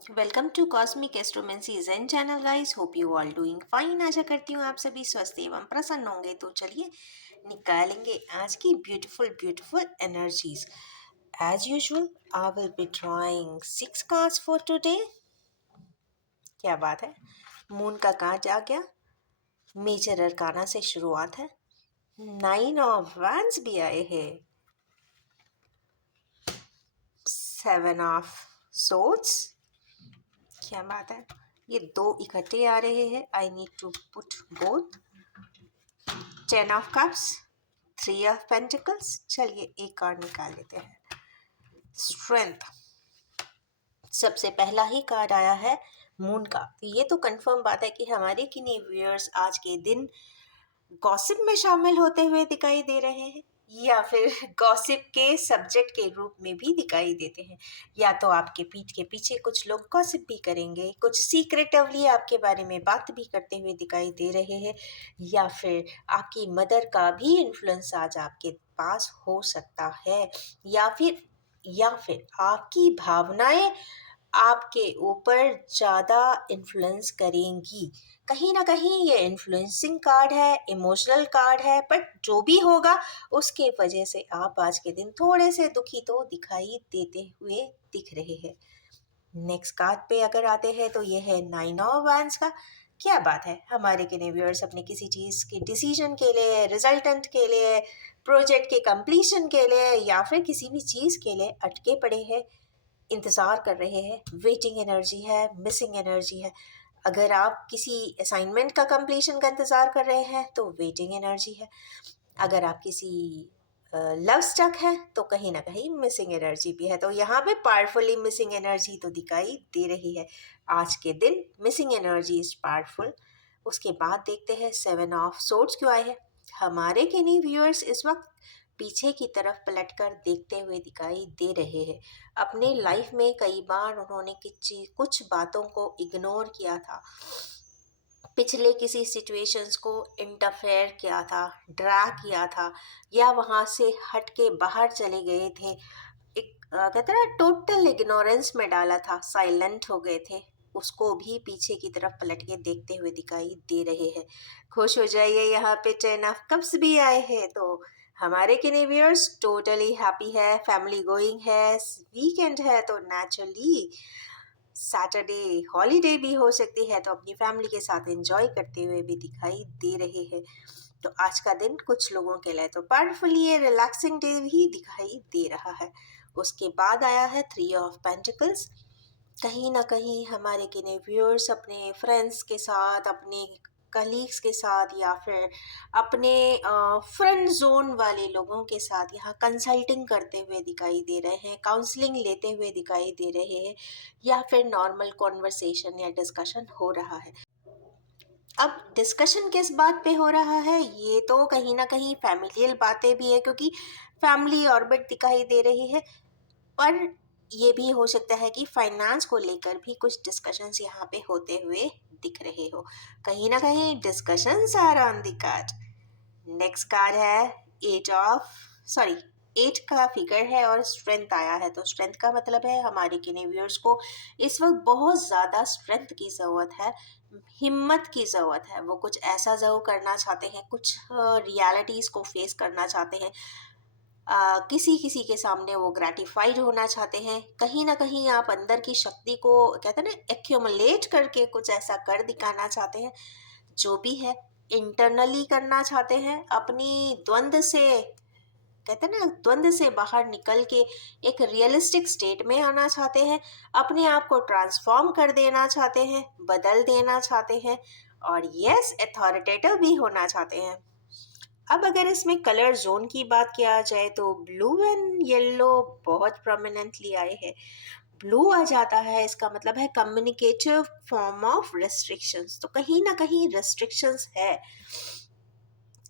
Welcome to cosmic astromancy zen channel guys. Hope you all doing fine. आशा करती हूँ आप सभी स्वस्थ एवं प्रसन्न होंगे। तो चलिए निकालेंगे आज की beautiful beautiful energies. As usual I will be drawing 6 cards for today. क्या बात है, मून का कार्ड आ गया। मेजर अरकाना से शुरुआत है। 9 ऑफ वैंड्स भी आए हैं। 7 ऑफ सोर्ड्स। क्या बात है, ये दो इकट्ठे आ रहे हैं। I need to put both. 10 of cups, 3 of pentacles. चलिए एक कार्ड निकाल लेते हैं। स्ट्रेंथ, सबसे पहला ही कार्ड आया है मून का। ये तो कंफर्म बात है कि हमारे किन्हीं व्यूअर्स आज के दिन गॉसिप में शामिल होते हुए दिखाई दे रहे हैं, या फिर गॉसिप के सब्जेक्ट के रूप में भी दिखाई देते हैं। या तो आपके पीठ के पीछे कुछ लोग गॉसिप भी करेंगे, कुछ सीक्रेटिवली आपके बारे में बात भी करते हुए दिखाई दे रहे हैं, या फिर आपकी मदर का भी इन्फ्लुएंस आज आपके पास हो सकता है, या फिर आपकी भावनाएं आपके ऊपर ज़्यादा इन्फ्लुएंस करेंगी। कहीं ना कहीं ये इन्फ्लुएंसिंग कार्ड है, इमोशनल कार्ड है, बट जो भी होगा उसके वजह से आप आज के दिन थोड़े से दुखी तो दिखाई देते हुए दिख रहे हैं। नेक्स्ट कार्ड पे अगर आते हैं तो ये है 9 ऑफ वैंड्स का। क्या बात है, हमारे के व्यूअर्स अपने किसी चीज़ के डिसीजन के लिए, रिजल्टेंट के लिए, प्रोजेक्ट के कंप्लीशन के लिए, या फिर किसी भी चीज़ के लिए अटके पड़े हैं, इंतज़ार कर रहे हैं। वेटिंग एनर्जी है, मिसिंग एनर्जी है। अगर आप किसी असाइनमेंट का कंप्लीशन का इंतज़ार कर रहे हैं तो वेटिंग एनर्जी है। अगर आप किसी लव स्टक है तो कहीं ना कहीं मिसिंग एनर्जी भी है। तो यहाँ पे पावरफुली मिसिंग एनर्जी तो दिखाई दे रही है। आज के दिन मिसिंग एनर्जी इज पावरफुल। उसके बाद देखते हैं 7 ऑफ सोर्ड्स क्यों आए हैं। हमारे किन्हीं व्यूअर्स इस वक्त पीछे की तरफ पलटकर देखते हुए दिखाई दे रहे हैं। अपने लाइफ में कई बार उन्होंने कुछ बातों को इग्नोर किया था, पिछले किसी सिचुएशंस को इंटरफेयर किया था, ड्रा किया था, या वहाँ से हट के बाहर चले गए थे। एक कहते हैं ना, टोटल इग्नोरेंस में डाला था, साइलेंट हो गए थे। उसको भी पीछे की तरफ पलट के देखते हुए दिखाई दे रहे हैं। खुश हो जाइए, यहाँ पे 10 ऑफ कप्स भी आए हैं। तो हमारे व्यूअर्स टोटली हैप्पी है, फैमिली गोइंग है, वीकेंड है, तो नेचुरली सैटरडे हॉलीडे भी हो सकती है, तो अपनी फैमिली के साथ एंजॉय करते हुए भी दिखाई दे रहे हैं। तो आज का दिन कुछ लोगों के लिए तो पावरफुली ये रिलैक्सिंग डे भी दिखाई दे रहा है। उसके बाद आया है 3 ऑफ पेंटिकल्स। कहीं ना कहीं हमारे किने व्यूअर्स अपने फ्रेंड्स के साथ, अपने कलीग्स के साथ, या फिर अपने फ्रेंड जोन वाले लोगों के साथ यहाँ कंसल्टिंग करते हुए दिखाई दे रहे हैं, काउंसलिंग लेते हुए दिखाई दे रहे हैं, या फिर नॉर्मल कॉन्वर्सेशन या डिस्कशन हो रहा है। अब डिस्कशन किस बात पे हो रहा है, ये तो कहीं ना कहीं फैमिलियल बातें भी है, क्योंकि फैमिली ऑर्बिट दिखाई दे रही है। पर ये भी हो सकता है कि फाइनेंस को लेकर भी कुछ डिस्कशंस यहाँ पे होते हुए दिख रहे हो। कहीं ना कहीं discussions are on the card. Next card है 8 ऑफ, सॉरी, 8 का फिगर है और स्ट्रेंथ आया है। तो स्ट्रेंथ का मतलब है हमारे किने व्यूअर्स को इस वक्त बहुत ज़्यादा स्ट्रेंथ की ज़रूरत है, हिम्मत की ज़रूरत है। वो कुछ ऐसा ज़रूर करना चाहते हैं, कुछ रियलिटीज़ को फेस करना चाहते हैं। किसी किसी के सामने वो ग्रेटिफाइड होना चाहते हैं। कहीं ना कहीं आप अंदर की शक्ति को, कहते हैं ना, एक्यूमुलेट करके कुछ ऐसा कर दिखाना चाहते हैं। जो भी है, इंटरनली करना चाहते हैं। अपनी द्वंद से, कहते हैं ना, द्वंद से बाहर निकल के एक रियलिस्टिक स्टेट में आना चाहते हैं। अपने आप को ट्रांसफॉर्म कर देना चाहते हैं, बदल देना चाहते हैं, और यस, अथॉरिटेटिव भी होना चाहते हैं। अब अगर इसमें कलर जोन की बात किया जाए तो ब्लू एंड येलो बहुत प्रोमिनेंटली आए हैं। ब्लू आ जाता है, इसका मतलब है कम्युनिकेटिव फॉर्म ऑफ रेस्ट्रिक्शंस। तो कहीं ना कहीं रेस्ट्रिक्शंस है।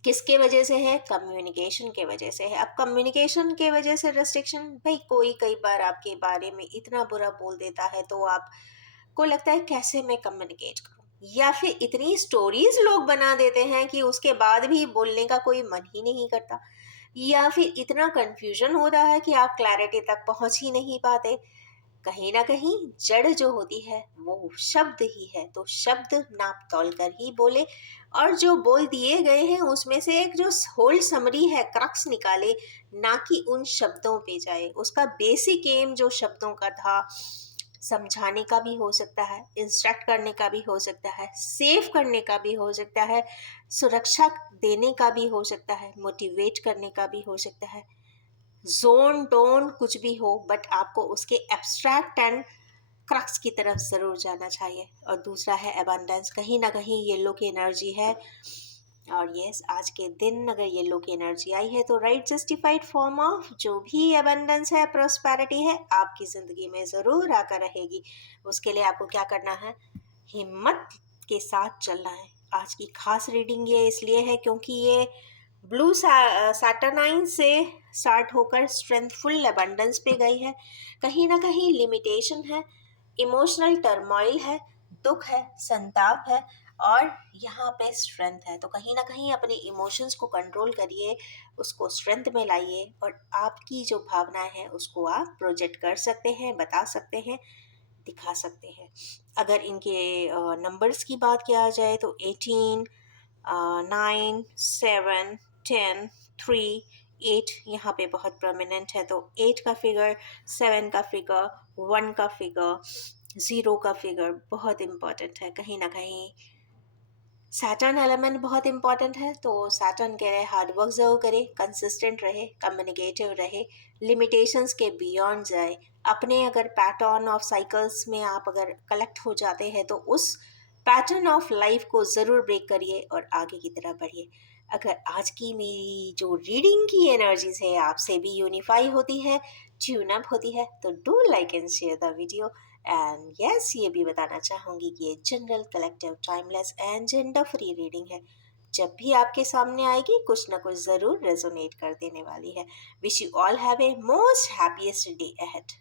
किसके वजह से है? कम्युनिकेशन के वजह से है। अब कम्युनिकेशन के वजह से रेस्ट्रिक्शन, भाई कोई कई बार आपके बारे में इतना बुरा बोल देता है तो आपको लगता है कैसे मैं कम्युनिकेट करूं, या फिर इतनी स्टोरीज लोग बना देते हैं कि उसके बाद भी बोलने का कोई मन ही नहीं करता, या फिर इतना कंफ्यूजन होता है कि आप क्लैरिटी तक पहुंच ही नहीं पाते। कहीं ना कहीं जड़ जो होती है वो शब्द ही है, तो शब्द नाप तौल कर ही बोले, और जो बोल दिए गए हैं उसमें से एक जो होल समरी है, क्रक्स निकाले, ना कि उन शब्दों पे जाए। उसका बेसिक एम जो शब्दों का था, समझाने का भी हो सकता है, इंस्ट्रक्ट करने का भी हो सकता है, सेव करने का भी हो सकता है, सुरक्षा देने का भी हो सकता है, मोटिवेट करने का भी हो सकता है, जोन टोन कुछ भी हो, बट आपको उसके एब्स्ट्रैक्ट एंड क्रक्स की तरफ ज़रूर जाना चाहिए। और दूसरा है अबंडेंस, कहीं ना कहीं येलो की एनर्जी है, और यस आज के दिन अगर येलो की एनर्जी आई है तो राइट जस्टिफाइड फॉर्म ऑफ जो भी अबंडेंस है, प्रोस्पेरिटी है, आपकी ज़िंदगी में ज़रूर आकर रहेगी। उसके लिए आपको क्या करना है, हिम्मत के साथ चलना है। आज की खास रीडिंग ये इसलिए है क्योंकि ये ब्लू सैटरनाइन से स्टार्ट होकर स्ट्रेंथफुल अबंडेंस पे गई है। कहीं ना कहीं लिमिटेशन है, इमोशनल टर्मोइल है, दुख है, संताप है, और यहाँ पे स्ट्रेंथ है। तो कहीं ना कहीं अपने इमोशंस को कंट्रोल करिए, उसको स्ट्रेंथ में लाइए, और आपकी जो भावनाएं हैं उसको आप प्रोजेक्ट कर सकते हैं, बता सकते हैं, दिखा सकते हैं। अगर इनके नंबर्स की बात किया जाए तो 18, 9, 7, 10, 3, 8 यहाँ पे बहुत प्रोमिनेंट है। तो 8 का फिगर, 7 का फिगर, 1 का फिगर, 0 का फिगर बहुत इम्पॉर्टेंट है। कहीं ना कहीं सैटर्न एलिमेंट बहुत इंपॉर्टेंट है, तो सैटर्न कह रहे हार्ड वर्क जरूर करे, कंसिस्टेंट रहे, कम्युनिकेटिव रहे, लिमिटेशंस के बियॉन्ड जाए। अपने अगर पैटर्न ऑफ साइकिल्स में आप अगर कलेक्ट हो जाते हैं तो उस पैटर्न ऑफ लाइफ को ज़रूर ब्रेक करिए और आगे की तरफ बढ़िए। अगर आज की मेरी जो रीडिंग की एनर्जीज है आपसे भी यूनिफाई होती है, ट्यून अप होती है, तो do like and share the video. And yes ये भी बताना चाहूँगी कि ये general, collective, timeless and gender free reading है। जब भी आपके सामने आएगी कुछ ना कुछ ज़रूर रेजोनेट कर देने वाली है। Wish you all have a most happiest day ahead.